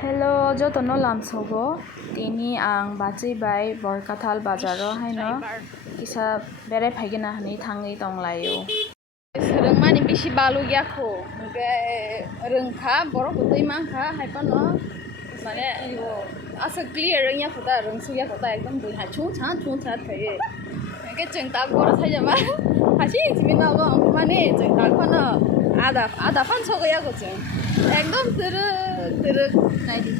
Hello, jotono lamsogo. Tini ang bachi bai Borkathal bazaro haino. Kisa bere phagina hani thangi tonglayo. Serengmani bisi balu gyako. Oke, rengkha borok utui mangkha haipano. Mane asa clear rengnya khota rengsuya khota ekdom dui ha chung cha thaye. Ke chengta gor thajama. Hachi jimina go mane chengta khana ada fan sogo ya go cheng. একদম তেরে নাই দি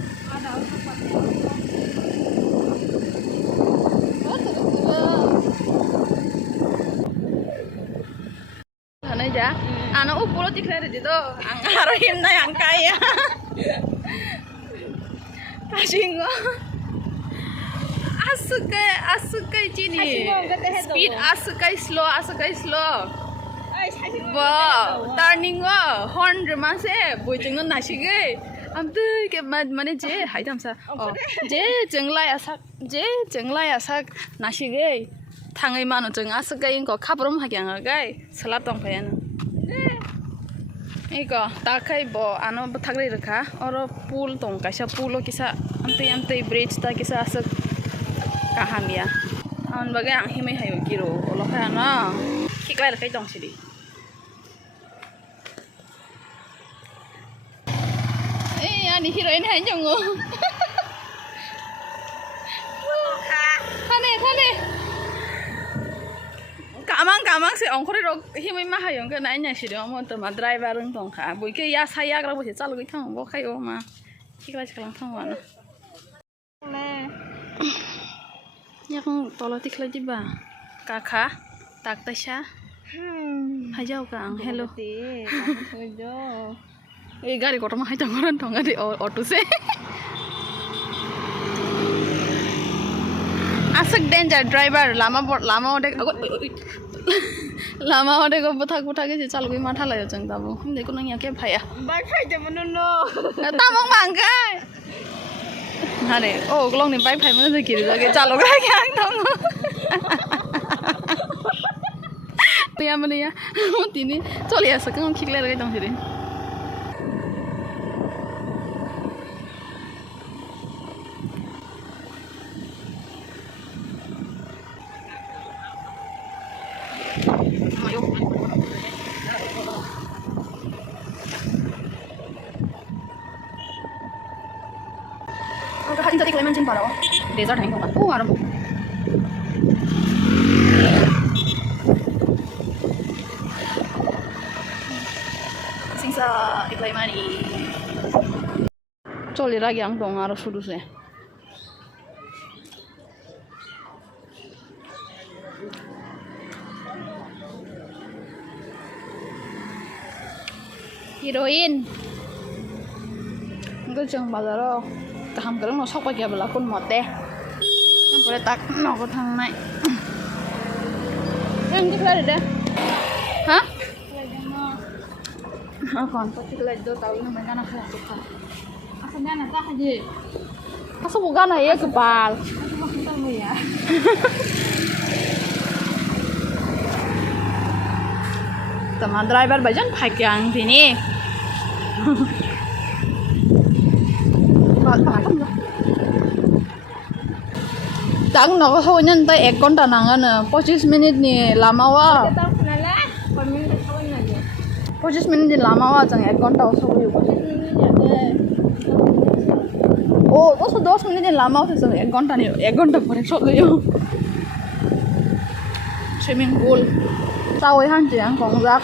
Hanay ja ano upulo tikler dito ang harohim na yang kaya Kashingo asukai chini speed asukai slow Wow, turning wa horn remase boijung no nasigai amtu ke mane je haidam sa je jenglai asak nasigai thangai mano jeng asagai ko khabrom hagyang gai salap tong phayan eko takai bo ano thagrai rakha oro pool tong kaisa pool kisa amte bridge ta kisa asak kahamia an bagai ang himai hayo giro lokha na khiklai rakai tong sidi Ni heroin hai jongo. Thane. Kamang se ongkhori ro himai ma hayong ke nai nya sidi mo to ma driver rung tong kha bui ke ya saya gra bo se chal goi thang bo khai o ma khikla chaklang thang wa na. Yang tolo tikla jiba. Kakha tak tasha. Hajau kang hello. এই গাড়ি কত মাহাই তঙ্গরান tonga di auto se asak danger driver lama ode ko buthak ge chal goi matha layo jang tabo hinde ko nang ya ke phaya bai phai de mano no tamong mangkai hare o glong ni bai phai mano de kiri ge chalo ga kyang tong ya mane ya tini choli asa kang khikle ge tong sire Kain tadi klemen cin parao, desert hang kong. Aram. Singsa iklemani. Coli lagi ang dong aro sudu se. Heroin. Enggak jeng bazaro. Taham kereng no sok pakai belakun mote, boleh tak no ko thang nai. Reng kita ada, hah? Kon pasti kelaju tahu ini mereka nak kerja apa? Asalnya nak aja. Asal bukan ya kepal. Asal tahu ya. Teman driver bajan pakai yang sini. Tang nó có thôi nhân tay con đàn nàng nữa 25 minute ni lama wa 25 minute ni lama wa chẳng con tàu saoอยู่oh also 10 minute ni lama wa chẳng con tàu ni con tàu pare saoอยู่ swimming pool tao ấy han chỉ ăn con rác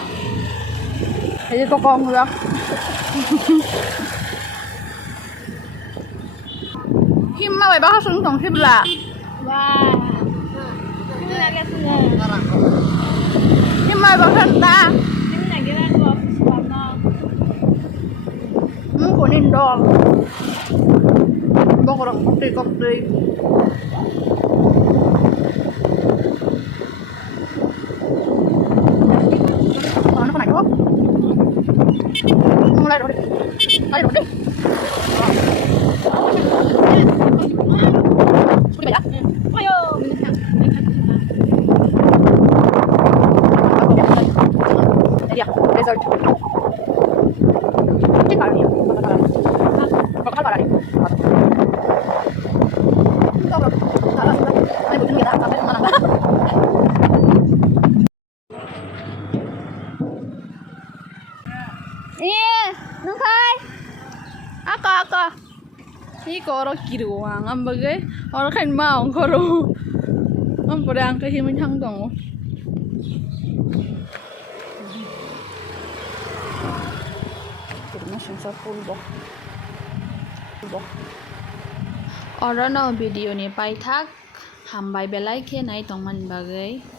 hay có con rác him ma bai ba sung tong hip la Wah, ini lagi sungai. Ini mai bahkan ta. Ini lagi kan gua sepana. Kuning dong. Bok orang kopi. Mana kau nak kau? Mulai dulu. Ayo dulu. Sudah ya? Ayo. Ya, resort. Cek kali ya. Bakal parah nih. nungkai aka ni ko ora kiruang am bagai ora kan mau koro am perang ke himin hang dong kurma sensor pulbo ora no video ni pai thak hambai belai ke nai tongman bagai